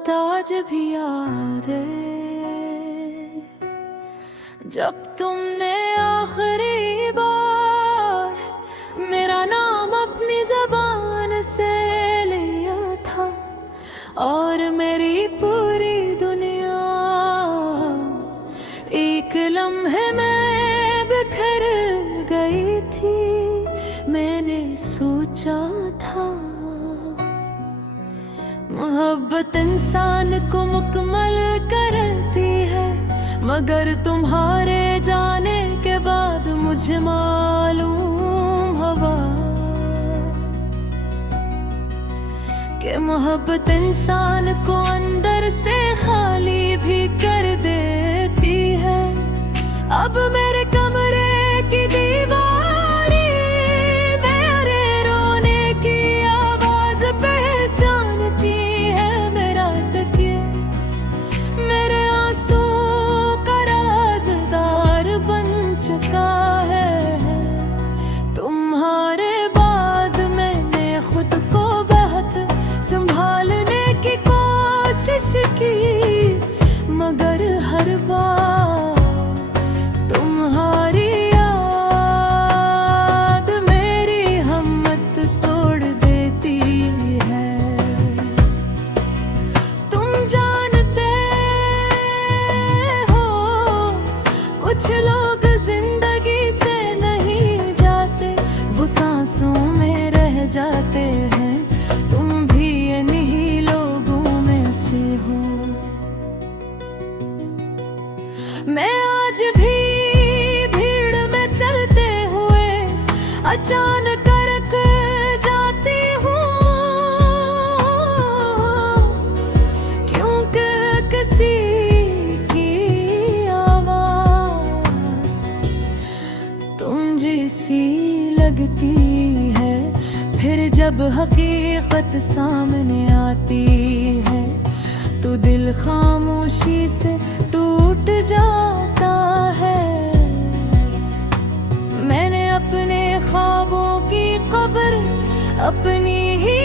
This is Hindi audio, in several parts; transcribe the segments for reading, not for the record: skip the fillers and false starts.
बात आज भी याद है जब तुमने आखिरी बार मेरा नाम अपनी ज़बान से लिया था और मेरी पूरी दुनिया एक लम्हे में बिखर गई थी। मैंने सोचा था मोहब्बत इंसान को मुकम्मल करती है, मगर तुम्हारे जाने के बाद मुझे मालूम हुआ कि मोहब्बत इंसान को अंदर से खाली भी कर देती है। अब मेरे कमरे की दीवारें मेरे रोने की आवाज पहचानती है। मेरा तकिए मेरे आंसू का राज़दार बन चुका है। तुम्हारे बाद मैंने खुद को बहुत संभालने की कोशिश की, मगर हर बार तुम्हारी याद मेरी हिम्मत तोड़ देती है। तुम जानते हो कुछ लोग जिंदगी से नहीं जाते, वो सांसों में रह जाते हैं। तुम भी इन्हीं लोगों में से हो। मैं आज भी भीड़ में चलते हुए अचानक रुक जाती हूँ, क्योंकि किसी की आवाज़ तुम जैसी लगती है। फिर जब हकीकत सामने आती है तो दिल खामोशी से टूट जाता है। मैंने अपने ख्वाबों की कब्र अपनी ही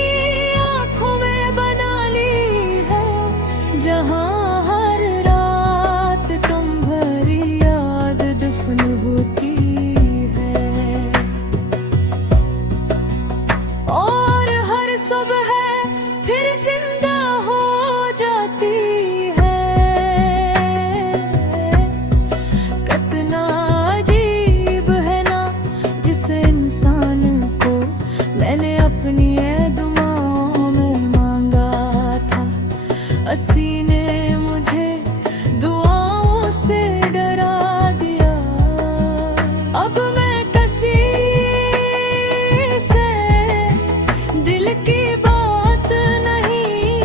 आँखों में बना ली है, जहाँ हर रात तुम भरी याद दफन होती है। और हर सुबह फिर जिंदा हो जाती है। कितना अजीब है ना, जिस इंसान को मैंने अपनी दुआओं में मांगा था, असी ने मुझे दुआओं से डरा दिया। अब मैं किसी से दिल की बात नहीं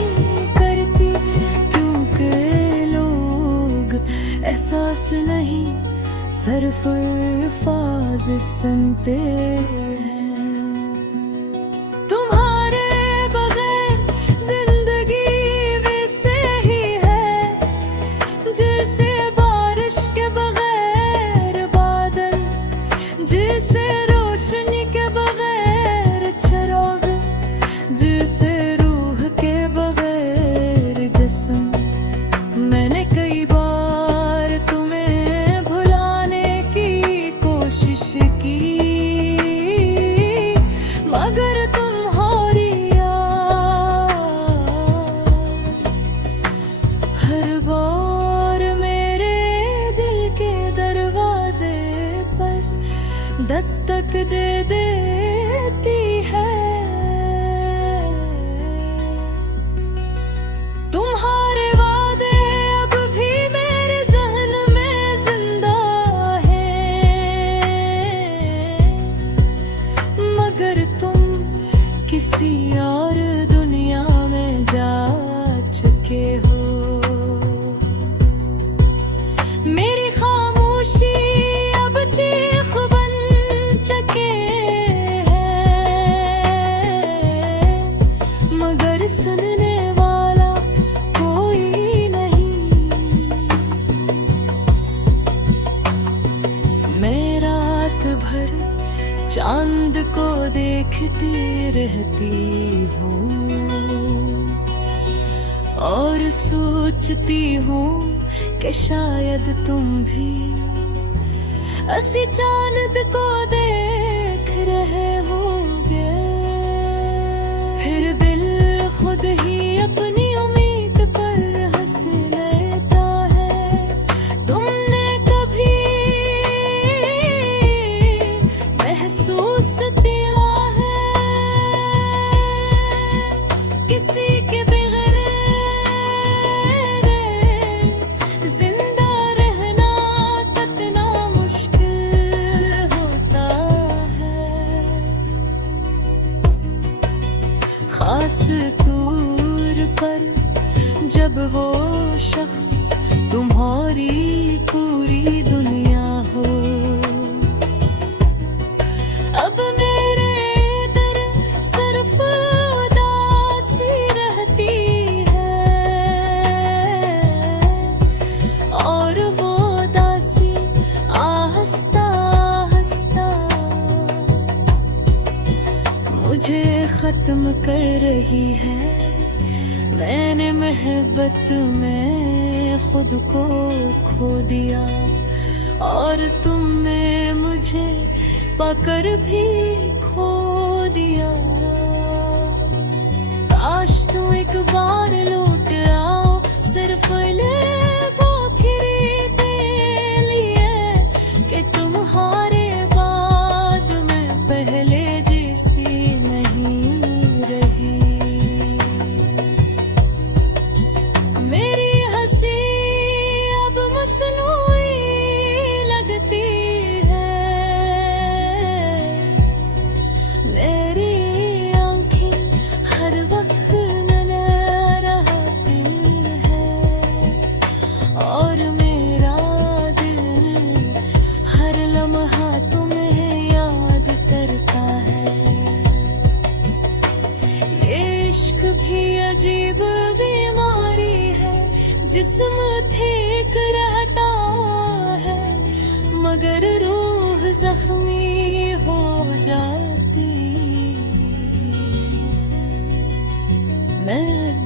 करती, क्योंकि लोग एहसास नहीं सिर्फ अल्फाज सुनते हैं। तुम्हारे बगैर जिंदगी वैसे ही है जैसे बारिश के बगैर बादल, जैसे रोशनी के बगैर चिराग, जैसे रूह के बगैर जिस्म। मैंने कई बार तुम्हें भुलाने की कोशिश की, मगर तुम्हारी याद हर बार मेरे दिल के दरवाजे पर दस्तक दे देती है। तुम्हारे वादे अब भी मेरे ज़हन में जिंदा हैं, मगर तुम किसी और दुनिया में जा चुके हो। मेरी खामोशी अब चीख बन चुके हैं, मगर सुनने वाला कोई नहीं। मैं रात भर चांद को देखती रहती हूँ और सोचती हूँ कि शायद तुम भी असी चांद को देख रहे होगे। फिर दिल खुद ही अपनी उम्मीद पर हंस लेता है। तुमने कभी महसूस किया है किसी के बगैर जिंदा रहना कितना मुश्किल होता है। खास तौर पर जब वो शख्स तुम्हारी पूरी दुनिया हो। अब मेरे दर सिर्फ उदासी रहती है और वो उदासी आहिस्ता आहिस्ता मुझे खत्म कर रही है। मैंने मोहब्बत में खुद को खो दिया और तुमने मुझे पाकर भी खो दिया। काश तुम एक बार लौट आओ सिर्फ लेबो खरीदे लिए कि तुम्हारे बाद मैं पहले जैसी नहीं रही। मेरी हंसी अब मसनूई लगती है। मेरी आँखें हर वक्त नजर रहती है और मेरा दिल हर लम्हा तुम्हें याद करता है। ये इश्क भी अजीब बीमारी है, जिस्म ठीक रहता है मगर रूह जख्मी हो जाती। मैं